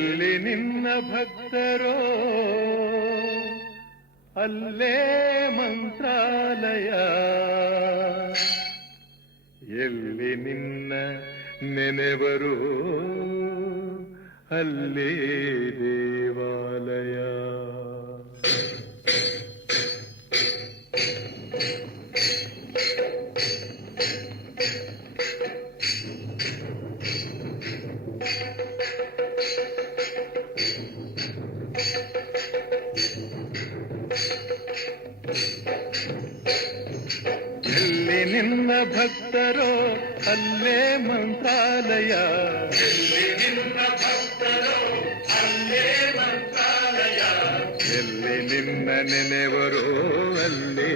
ಎಲ್ಲಿ ನಿನ್ನ ಭಕ್ತರೋ ಅಲ್ಲೇ ಮಂತ್ರಾಲಯ, ಎಲ್ಲಿ ನಿನ್ನ ನೆನೆವರು ಅಲ್ಲೇ ದೇವಾಲಯ. ಎಲ್ಲಿ ನಿನ್ನ ಭಕ್ತರೋ ಅಲ್ಲೇ ಮಂತ್ರಾಲಯ, ಎಲ್ಲಿ ನಿನ್ನ ಭಕ್ತರೋ ಅಲ್ಲೇ ಮಂತ್ರಾಲಯ, ಎಲ್ಲಿ ನಿನ್ನ ನೆನೆವರೋ ಅಲ್ಲೇ